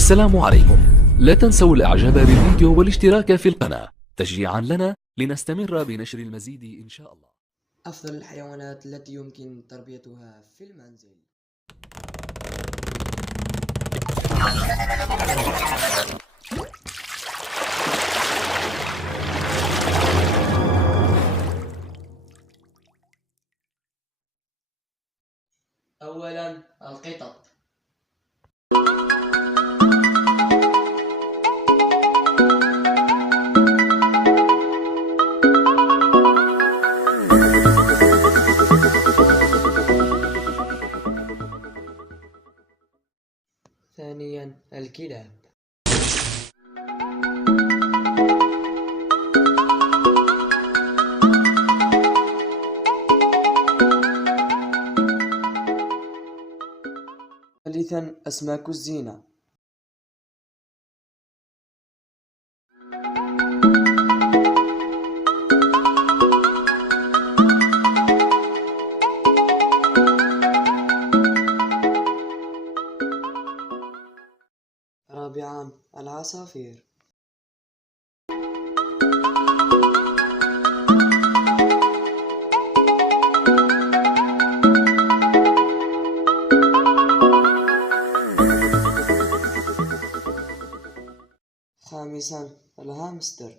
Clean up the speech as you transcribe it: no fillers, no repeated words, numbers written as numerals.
السلام عليكم. لا تنسوا الاعجاب بالفيديو والاشتراك في القناة تشجيعا لنا لنستمر بنشر المزيد ان شاء الله. أفضل الحيوانات التي يمكن تربيتها في المنزل. أولاً القطط. ثانياً الكلاب. ثالثاً أسماك الزينة. رابعاً العصافير. خامساً الهامستر.